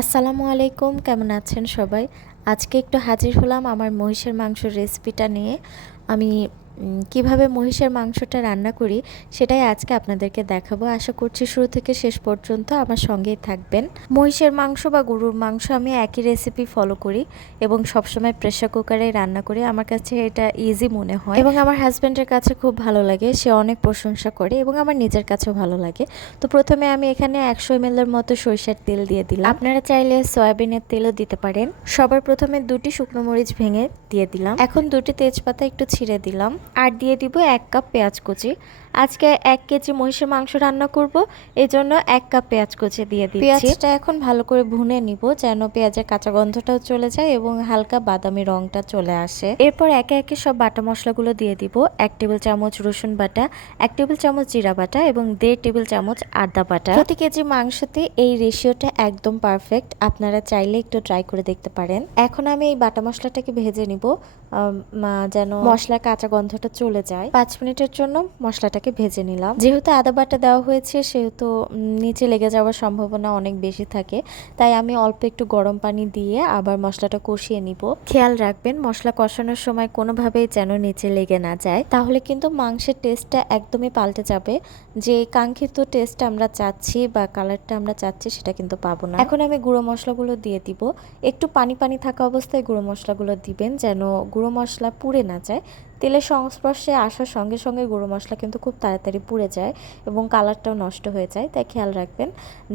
আসসালামু আলাইকুম, কেমন আছেন সবাই? আজকে একটু হাজির হলাম আমার মহিষের মাংসের রেসিপিটা নিয়ে। আমি কিভাবে মহিষের মাংসটা রান্না করি সেটাই আজকে আপনাদেরকে দেখাবো। আশা করছি শুরু থেকে শেষ পর্যন্ত আমার সঙ্গেই থাকবেন। মহিষের মাংস বা গরুর মাংস আমি একই রেসিপি ফলো করি এবং সবসময় প্রেসার কুকারে রান্না করি। আমার কাছে এটা ইজি মনে হয় এবং আমার হাজব্যান্ডের কাছে খুব ভালো লাগে। সে অনেক প্রশংসা করে এবং আমার নিজের কাছেও ভালো লাগে। তো প্রথমে আমি এখানে 100 ml এর মতো সরিষার তেল দিয়ে দিলাম। আপনারা চাইলে সয়াবিনের তেলও দিতে পারেন। সবার প্রথমে 2টি শুকনো মরিচ ভেঙে দিয়ে দিলাম। এখন 2টি তেজপাতা একটু ছিঁড়ে দিলাম আর দিয়ে দিব 1 কাপ পেঁয়াজ কুচি। আজকে 1 কেজি মহিষের মাংস রান্না করব, এই জন্য 1 কাপ পেঁয়াজ কুচি দিয়ে দিচ্ছি। পেঁয়াজটা এখন ভালো করে ভুনে নিব যেন পেঁয়াজের কাঁচা গন্ধটাও চলে যায় এবং হালকা বাদামি রংটা চলে আসে। এরপর একে একে সব বাটা মশলাগুলো দিয়ে দিব। 1 টেবিল চামচ রসুন বাটা, 1 টেবিল চামচ জিরা বাটা এবং 1.5 টেবিল চামচ আদা বাটা। প্রতি কেজি মাংসতে এই রেশিওটা একদম পারফেক্ট। আপনারা চাইলে একটু ট্রাই করে দেখতে পারেন। এখন আমি এই বাটা মশলাটাকে ভেজে নিব যেন মশলার কাঁচা গন্ধটা চলে যায়। 5 মিনিটের জন্য মশলাটাকে ভেজে নিলাম। যেহেতু আদা বাটা দেওয়া হয়েছে সেহেতু নিচে লেগে যাওয়ার সম্ভাবনা অনেক বেশি থাকে, তাই আমি অল্প একটু গরম পানি দিয়ে আবার মশলাটা কষিয়ে নিব। খেয়াল রাখবেন মশলা কষানোর সময় কোনোভাবেই যেন নিচে লেগে না যায়, তাহলে কিন্তু মাংসের টেস্টটা একদমই পাল্টে যাবে। যে কাঙ্ক্ষিত টেস্ট আমরা চাচ্ছি বা কালারটা আমরা চাচ্ছি সেটা কিন্তু পাবো না। এখন আমি গুঁড়ো মশলাগুলো দিয়ে দিব। একটু পানি পানি থাকা অবস্থায় গুঁড়ো মশলাগুলো দিবেন যেন গুঁড়ো মশলা পুড়ে না যায়। তেলের সংস্পর্শে আসার সঙ্গে সঙ্গে গুঁড়ো মশলা কিন্তু খুব তাড়াতাড়ি পুড়ে যায় এবং কালারটাও নষ্ট হয়ে যায়, তাই খেয়াল রাখবেন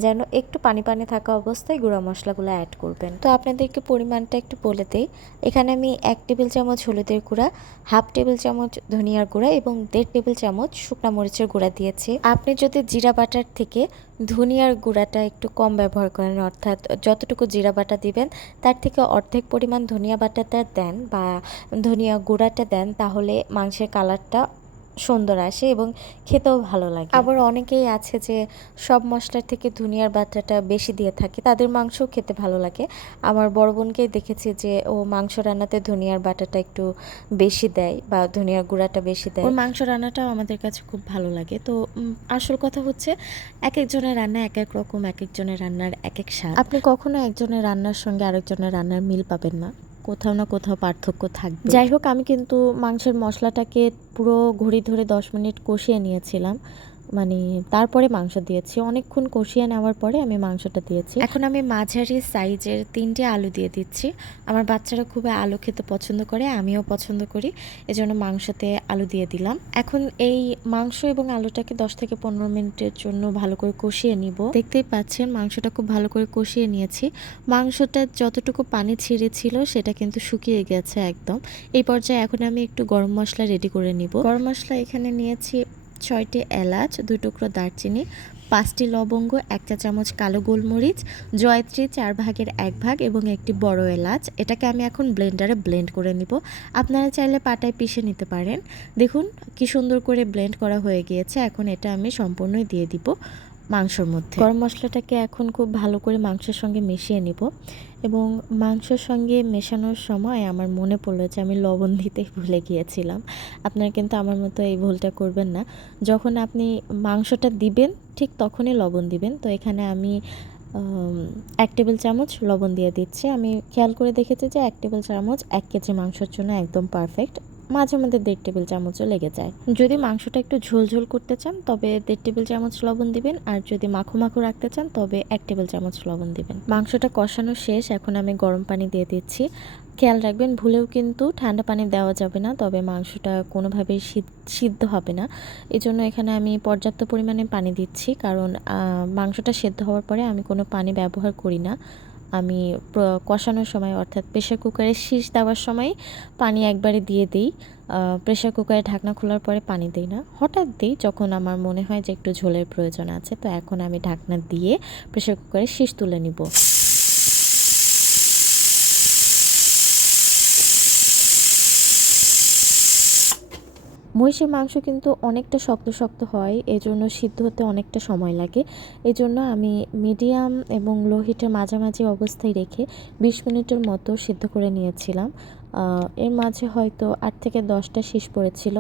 যেন একটু পানি পানি থাকা অবস্থায় গুঁড়ো মশলাগুলো অ্যাড করবেন। তো আপনাদেরকে পরিমাণটা একটু বলে দিই। এখানে আমি 1 টেবিল চামচ হলুদের গুঁড়া, 1/2 টেবিল চামচ ধনিয়ার গুঁড়া এবং 1.5 টেবিল চামচ শুকনা মরিচের গুঁড়া দিয়েছি। আপনি যদি জিরা বাটার থেকে ধনিয়ার গুঁড়াটা একটু কম ব্যবহার করেন, অর্থাৎ যতটুকু জিরা বাটা দিবেন তার থেকে অর্ধেক পরিমাণ ধনিয়া বাটাটা দেন বা ধনিয়া গুঁড়াটা দেন, তাহলে মাংসের কালারটা সুন্দর আসে এবং খেতেও ভালো লাগে। আবার অনেকেই আছে যে সব মশলার থেকে ধনিয়ার বাটাটা বেশি দিয়ে থাকে, তাদের মাংসও খেতে ভালো লাগে। আমার বড় বোনকেই দেখেছি যে ও মাংস রান্নাতে ধনিয়ার বাটাটা একটু বেশি দেয় বা ধনিয়ার গুঁড়াটা বেশি দেয়। ওর মাংস রান্নাটাও আমাদের কাছে খুব ভালো লাগে। তো আসল কথা হচ্ছে এক একজনের রান্না এক এক রকম, এক একজনের রান্নার এক এক স্বাদ। আপনি কখনো একজনের রান্নার সঙ্গে আরেকজনের রান্নার মিল পাবেন না, কোথাও না কোথাও পার্থক্য থাকবে। যাই হোক, আমি কিন্তু মাংসের মশলাটাকে পুরো ঘড়ি ধরে 10 মিনিট কষিয়ে নিয়েছিলাম, মানে তারপরে মাংস দিয়েছি। অনেকক্ষণ কষিয়ে নেওয়ার পরে আমি মাংসটা দিয়েছি। এখন আমি মাঝারি সাইজের 3টে আলু দিয়ে দিচ্ছি। আমার বাচ্চারা খুবই আলু খেতে পছন্দ করে, আমিও পছন্দ করি, এজন্য মাংসতে আলু দিয়ে দিলাম। এখন এই মাংস এবং আলুটাকে 10 থেকে 15 মিনিটের জন্য ভালো করে কষিয়ে নিব। দেখতেই পাচ্ছেন মাংসটা খুব ভালো করে কষিয়ে নিয়েছি। মাংসটা যতটুকু পানি ছেড়েছিল সেটা কিন্তু শুকিয়ে গেছে একদম। এই পর্যায়ে এখন আমি একটু গরম মশলা রেডি করে নিব। গরম মশলা এখানে নিয়েছি 6টি এলাচ, 2 টুকরো দারচিনি, 5টি লবঙ্গ, 1 চা চামচ কালো গোলমরিচ, জয়ত্রী 4 ভাগের 1 ভাগ এবং একটি বড় এলাচ। এটাকে আমি এখন ব্লেন্ডারে ব্লেন্ড করে নিব। আপনারা চাইলে পাটায় পিষে নিতে পারেন। দেখুন কি সুন্দর করে ব্লেন্ড করা হয়ে গিয়েছে। এখন এটা আমি সম্পূর্ণই দিয়ে দিব মাংসর মধ্যে। গরম মশলাটাকে এখন খুব ভালো করে মাংসের সঙ্গে মিশিয়ে নিব এবং মাংসের সঙ্গে মেশানোর সময় আমার মনে পড়লো যে আমি লবণ দিতে ভুলে গিয়েছিলাম। আপনারা কিন্তু আমার মতো এই ভুলটা করবেন না। যখন আপনি মাংসটা দিবেন ঠিক তখনই লবণ দিবেন। তো এখানে আমি 1 টেবিল চামচ লবণ দিয়ে দিচ্ছি। আমি খেয়াল করে দেখেছি যে 1 টেবিল চামচ 1 কেজি মাংসের জন্য একদম পারফেক্ট। মাঝে মধ্যে 1.5 টেবিল চামচও লেগে যায়। যদি মাংসটা একটু ঝোলঝোল করতে চান তবে 1.5 টেবিল চামচ লবণ দিবেন, আর যদি মাখো মাখো রাখতে চান তবে 1 টেবিল চামচ লবণ দিবেন। মাংসটা কষানো শেষ, এখন আমি গরম পানি দিয়ে দিচ্ছি। খেয়াল রাখবেন ভুলেও কিন্তু ঠান্ডা পানি দেওয়া যাবে না, তবে মাংসটা কোনোভাবেই সিদ্ধ হবে না। এজন্য এখানে আমি পর্যাপ্ত পরিমাণে পানি দিচ্ছি, কারণ মাংসটা সেদ্ধ হওয়ার পরে আমি কোনো পানি ব্যবহার করি না। আমি কষানোর সময় অর্থাৎ প্রেশার কুকারে শীষ দেওয়ার সময় পানি একবারে দিয়ে দিই। প্রেশার কুকারে ঢাকনা খোলার পরে পানি দিই না, হঠাৎ দিই যখন আমার মনে হয় যে একটু ঝোলের প্রয়োজন আছে। তো এখন আমি ঢাকনা দিয়ে প্রেশার কুকারে শীষ তুলে নিব। মহিষের মাংস কিন্তু অনেকটা শক্ত শক্ত হয়, এজন্য সিদ্ধ হতে অনেকটা সময় লাগে। এজন্য আমি মিডিয়াম এবং লো হিটের মাঝামাঝি অবস্থায় রেখে 20 মিনিটের মতো সিদ্ধ করে নিয়েছিলাম। এর মাঝে হয়তো 8 থেকে 10টা শীষ পড়েছিল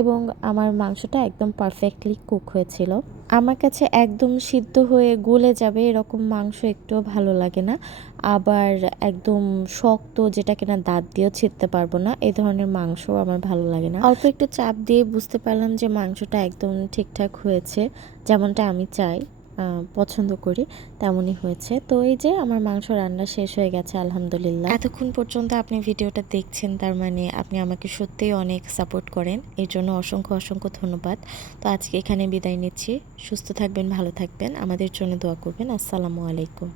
এবং আমার মাংসটা একদম পারফেক্টলি কুক হয়েছিল। আমার কাছে একদম সিদ্ধ হয়ে গলে যাবে এরকম মাংস একটুও ভালো লাগে না, আবার একদম শক্ত যেটা কিনা দাঁত দিয়েও ছিঁড়তে পারবো না এই ধরনের মাংস আমার ভালো লাগে না। অল্প একটু চাপ দিয়ে বুঝতে পারলাম যে মাংসটা একদম ঠিকঠাক হয়েছে, যেমনটা আমি চাই পছন্দ করি তেমনই হয়েছে। তো এই যে আমার মাংস রান্না শেষ হয়ে গেছে আলহামদুলিল্লাহ। এতক্ষণ পর্যন্ত আপনি ভিডিওটা দেখছেন, তার মানে আপনি আমাকে সত্যিই অনেক সাপোর্ট করেন, এর জন্য অসংখ্য অসংখ্য ধন্যবাদ। তো আজকে এখানে বিদায় নিচ্ছি। সুস্থ থাকবেন, ভালো থাকবেন, আমাদের জন্য দোয়া করবেন। আসসালামু আলাইকুম।